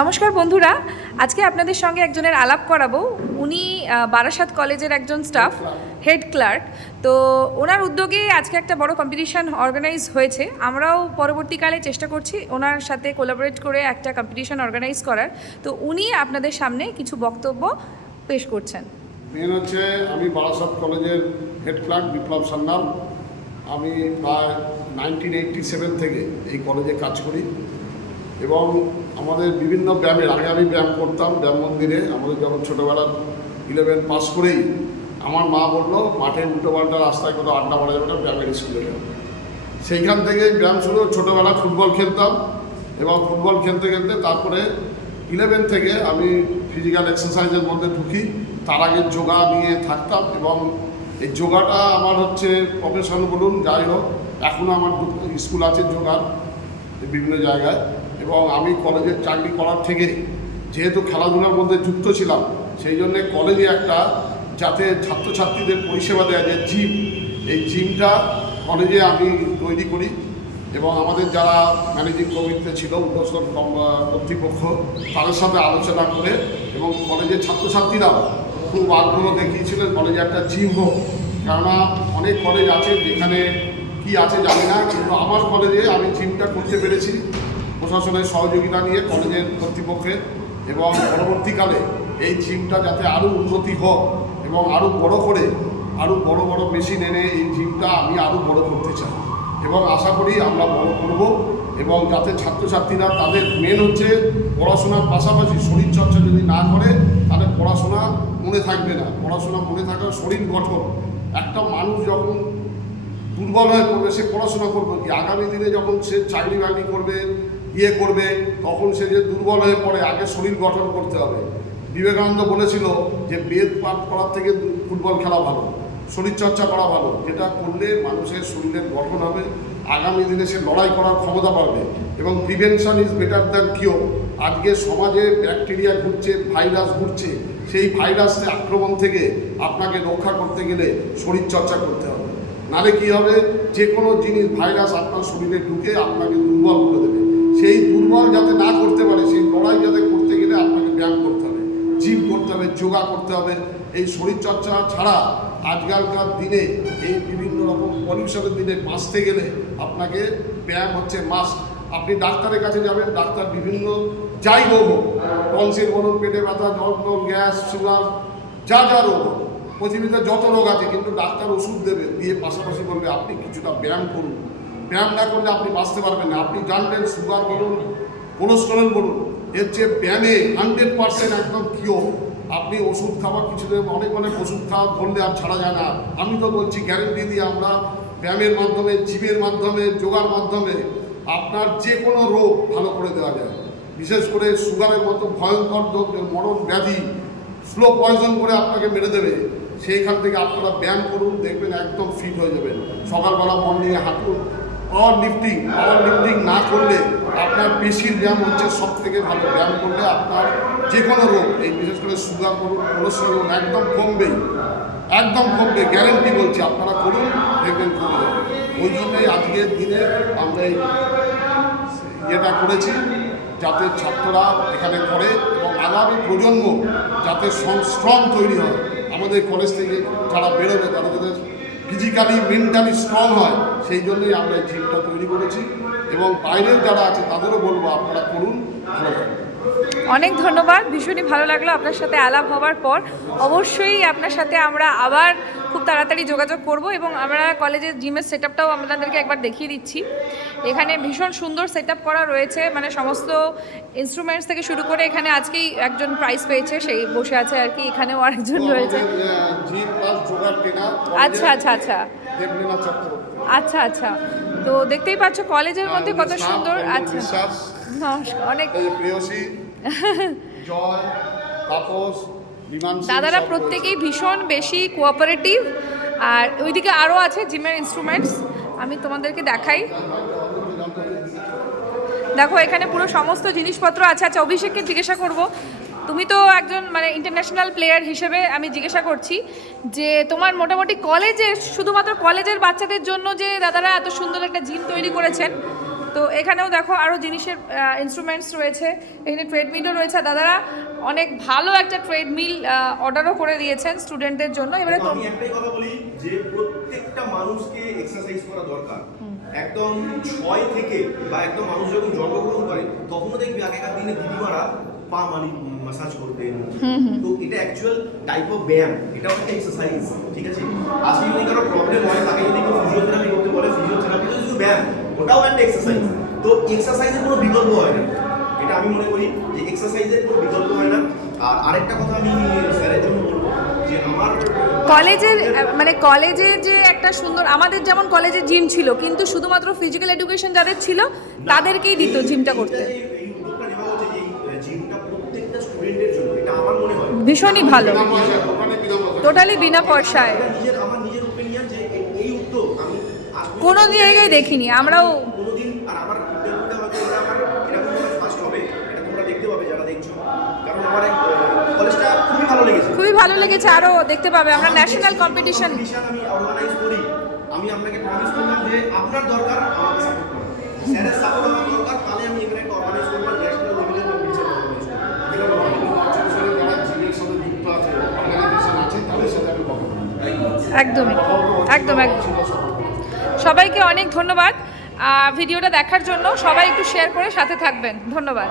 নমস্কার বন্ধুরা, আজকে আপনাদের সঙ্গে একজনের আলাপ করাবো। উনি বারাসাত কলেজের একজন স্টাফ হেড ক্লার্ক তো ওনার উদ্যোগে আজকে একটা বড় কম্পিটিশান অর্গানাইজ হয়েছে। আমরাও পরবর্তীকালে চেষ্টা করছি ওনার সাথে কোলাবোরেট করে একটা কম্পিটিশন অর্গানাইজ করার। তো উনি আপনাদের সামনে কিছু বক্তব্য পেশ করছেন। মেন হচ্ছে, আমি বারাসাত কলেজের হেড ক্লার্ক বিপ্লব সান্যাল। আমি প্রায় নাইনটিন এইটটি সেভেন থেকে এই কলেজে কাজ করি। এবং আমাদের বিভিন্ন ব্যায়ামের, আগে আমি ব্যায়াম করতাম ব্যায়াম মন্দিরে, আমাদের যখন ছোটোবেলার ইলেভেন পাস করেই আমার মা বলল, মাঠে উল্টো পাল্টা রাস্তায় কোথাও আড্ডা মারা যাবে না ব্যায়ামের স্কুলে সেইখান থেকে ব্যায়াম শুরু ছোটোবেলা ফুটবল খেলতাম এবং ফুটবল খেলতে খেলতে তারপরে ইলেভেন থেকে আমি ফিজিক্যাল এক্সারসাইজের মধ্যে ঢুকি। তার আগে যোগা নিয়ে থাকতাম এবং এই যোগাটা আমার হচ্ছে প্রফেশন বলুন, যাই হোক এখনও আমার স্কুল আছে যোগার বিভিন্ন জায়গায়। এবং আমি কলেজের চাকরি করার থেকে যেহেতু খেলাধুলার মধ্যে যুক্ত ছিলাম, সেই জন্যে কলেজে একটা যাতে ছাত্রছাত্রীদের পরিষেবা দেওয়া যায় জিম এই জিমটা কলেজে আমি তৈরি করি এবং আমাদের যারা ম্যানেজিং কমিটিতে ছিল উদ্যোগস্থল কর্তৃপক্ষ, তাদের সাথে আলোচনা করে এবং কলেজের ছাত্রছাত্রীরাও খুব আগ্রহ দেখিয়েছিলেন কলেজে একটা জিম হোক। কেননা অনেক কলেজ আছে যেখানে কি আছে জানি না, কিন্তু আমার কলেজে আমি জিমটা করতে পেরেছি। প্রশাসনের সহযোগিতা নিয়ে কলেজের কর্তৃপক্ষের এবং পরবর্তীকালে এই জিমটা যাতে আরও উন্নতি হোক এবং আরও বড় করে, আরও বড় বড় মেশিন এনে এই জিমটা আমি আরও বড় করতে চাই। এবং আশা করি আমরা বড় করব এবং যাতে ছাত্রছাত্রীরা তাদের মেন হচ্ছে পড়াশোনার পাশাপাশি শরীরচর্চা যদি না করে, তাহলে পড়াশোনা মনে থাকবে না। পড়াশোনা মনে থাকার শরীর গঠন। একটা মানুষ যখন দুর্বল হয়ে পড়বে, সে পড়াশোনা করবে কি? আগামী দিনে যখন সে চাকরি বাকরি করবে ইয়ে করবে, তখন সে যে দুর্বল হয়ে পড়ে, আগে শরীর গঠন করতে হবে। বিবেকানন্দ বলেছিল যে বেদ পাঠ করার থেকে ফুটবল খেলা ভালো, শরীরচর্চা করা ভালো। যেটা করলে মানুষের শরীরের গঠন হবে, আগামী দিনে সে লড়াই করার ক্ষমতা পাবে এবং prevention is better than cure আজকে সমাজে ব্যাকটেরিয়া ঘুরছে, ভাইরাস ঘুরছে, সেই ভাইরাসের আক্রমণ থেকে আপনাকে রক্ষা করতে গেলে শরীরচর্চা করতে হবে। নালে কি হবে? যে কোনো জিনিস, ভাইরাস আপনার শরীরে ঢুকে আপনাকে দুর্বল করে দেবে। সেই দুর্বল যাতে না করতে পারে, সেই লড়াই যাতে করতে গেলে আপনাকে ব্যায়াম করতে হবে, জিম করতে হবে, যোগা করতে হবে। এই শরীরচর্চা ছাড়া আজকালকার দিনে এই বিভিন্ন রকম পলিউশনের দিনে বাঁচতে গেলে আপনাকে ব্যায়াম হচ্ছে মাস্ট আপনি ডাক্তারের কাছে যাবেন, ডাক্তার বিভিন্ন যাই রোগ হোক টনসিল বলুন পেটে ব্যথা, জল গ্যাস, সুগার, যা যা রোগ হোক, পৃথিবীতে যত রোগ আছে, কিন্তু ডাক্তার ওষুধ দেবে, দিয়ে পাশাপাশি বলবে, আপনি কিছুটা ব্যায়াম করুন। ব্যায়াম না করলে আপনি বাঁচতে পারবেন না। আপনি জানবেন সুগার বলুন কোলেস্টেরল বলুন, এর চেয়ে ব্যায়ামে হান্ড্রেড পার্সেন্ট একদম কিওর আপনি ওষুধ খাওয়া কিছুতে অনেক অনেক ওষুধ খাওয়া ধরলে আর ছাড়া যায় না। আমি তো বলছি গ্যারেন্টি দিয়ে আমরা ব্যায়ামের মাধ্যমে, জিমের মাধ্যমে, যোগার মাধ্যমে আপনার যে কোনো রোগ ভালো করে দেওয়া যায়। বিশেষ করে সুগারের মতো ভয়ঙ্কর মরণ ব্যাধি স্লো পয়জন করে আপনাকে মেরে দেবে, সেইখান থেকে আপনারা ব্যায়াম করুন, দেখবেন একদম ফিট হয়ে যাবেন। সকালবেলা মর্নিংয়ে হাঁটুন পাওয়ার লিফটিং পাওয়ার লিফটিং না করলে আপনার পেশির ব্যায়াম হচ্ছে সব থেকে ভালো। ব্যায়াম করলে আপনার যে কোনো রোগ, এই বিশেষ করে সুগার করুন কোলেস্ট্রল করুন একদম কমবেই। একদম কমবে গ্যারেন্টি বলছি, আপনারা করুন, দেখবেন কমে যাবে। ওই জন্যই আজকের দিনে আমরা এই ইয়েটা করেছি, যাতে ছাত্ররা এখানে পড়ে এবং আগামী প্রজন্ম যাতে স্ট্রং তৈরি হয়। আমাদের কলেজ থেকে যারা বেরোবে তারা ফিজিক্যালি মেন্টালি স্ট্রং হয়, সেই জন্যই আমরা এই জিমটা তৈরি করেছি। এবং বাইরের যারা আছে, তাদেরও বলব আপনারা করুন, ভালো থাকবেন অনেক ধন্যবাদ। ভীষণই ভালো লাগল আপনার সাথে আলাপ হওয়ার পর। অবশ্যই আপনার সাথে আমরা আবার খুব তাড়াতাড়ি যোগাযোগ করব এবং আমরা কলেজের জিমের সেট আপটাও আপনাদেরকে একবার দেখিয়ে দিচ্ছি। এখানে ভীষণ সুন্দর সেট আপ করা রয়েছে মানে সমস্ত ইনস্ট্রুমেন্টস থেকে শুরু করে এখানে আজকেই একজন প্রাইজ পেয়েছে সেই বসে আছে আর কি এখানেও আরেকজন রয়েছে। আচ্ছা আচ্ছা আচ্ছা। আচ্ছা আচ্ছা। তো দেখতেই পাচ্ছ কলেজের মধ্যে কত সুন্দর আচ্ছা। নমস্কার অনেক প্রেয়সী জয় তাপস দাদারা প্রত্যেকেই ভীষণ বেশি কোঅপারেটিভ আর ওইদিকে আরও আছে জিমের ইনস্ট্রুমেন্টস আমি তোমাদেরকে দেখাই। দেখো এখানে পুরো সমস্ত জিনিসপত্র আছে। আচ্ছা অভিষেককে জিজ্ঞাসা করব। তুমি তো একজন মানে ইন্টারন্যাশনাল প্লেয়ার হিসেবে আমি জিজ্ঞাসা করছি যে তোমার মোটামুটি কলেজের শুধুমাত্র কলেজের বাচ্চাদের জন্য যে দাদারা এত সুন্দর একটা জিম তৈরি করেছেন তো এখানেও দেখো আরও জিনিসের ইনস্ট্রুমেন্টস রয়েছে এখানে ট্রেডমিলও রয়েছে। দাদারা অনেক ভালো একটা ট্রেডমিল অর্ডারও করে দিয়েছেন স্টুডেন্টদের জন্য। এবারে আমি একটাই কথা বলি যে প্রত্যেকটা মানুষকে এক্সারসাইজ করা দরকার। একদম ছয় থেকে বা একদম মানুষ যখন জন্মগ্রহণ করে তখনও দেখবি আগেকার দিনে দিদিমারা পা মালি মাসাজ করতেন। তো এটা অ্যাকচুয়াল টাইপ অফ ব্যায়াম এটা একটা এক্সারসাইজ ঠিক আছে? আজকে যদি কারও প্রবলেম হয় তাকে যদি কেউ ফিজিওথেরাপি করতে বলে ফিজিওথেরাপি তো শুধু ব্যায়াম। ওটাও একটা এক্সারসাইজ তো এক্সারসাইজের কোনো বিকল্প হয় না। এটা আমি মনে করি যে এক্সারসাইজের কোনো বিকল্প হয় না। আর আরেকটা কথা আমি স্যারের জন্য বলব যে আমার কলেজের মানে কলেজে যে একটা সুন্দর আমাদের যেমন কলেজে জিম ছিল কিন্তু শুধুমাত্র ফিজিক্যাল এডুকেশন যাদের ছিল তাদেরকেই দিত জিমটা করতে। এই এই উদ্যোগটা নেওয়া হচ্ছে কোনো জায়গায় দেখিনি আমরাও কোনোদিন আর আমার ইন্টারভিউটা হয়তো এটা আমার এরকম ফার্স্ট হবে এটা তোমরা দেখতে পাবে যারা দেখছ। কারণ আমার কলেজটা খুবই ভালো লেগেছে। খুবই ভালো লেগেছে আরও দেখতে পাবে আমরা ন্যাশনাল কম্পিটিশন কম্পিটিশন আমি অর্গানাইজ করি আমি আপনাকে প্রমিস করলাম যে আপনার দরকার আমাকে সাপোর্ট করা স্যারের সাপোর্ট আমার দরকার তাহলে আমি এখানে একটা অর্গানাইজ করব ন্যাশনাল লেভেলের কম্পিটিশন অর্গানাইজ করব। এখানে অনেক বছর ধরে যারা জিমের সাথে যুক্ত আছে অর্গানাইজেশন আছে তাদের সাথে আমি কথা বলি একদমই একদম একদম। সবাইকে অনেক ধন্যবাদ ভিডিওটা দেখার জন্য। সবাই একটু শেয়ার করে সাথে থাকবেন। ধন্যবাদ।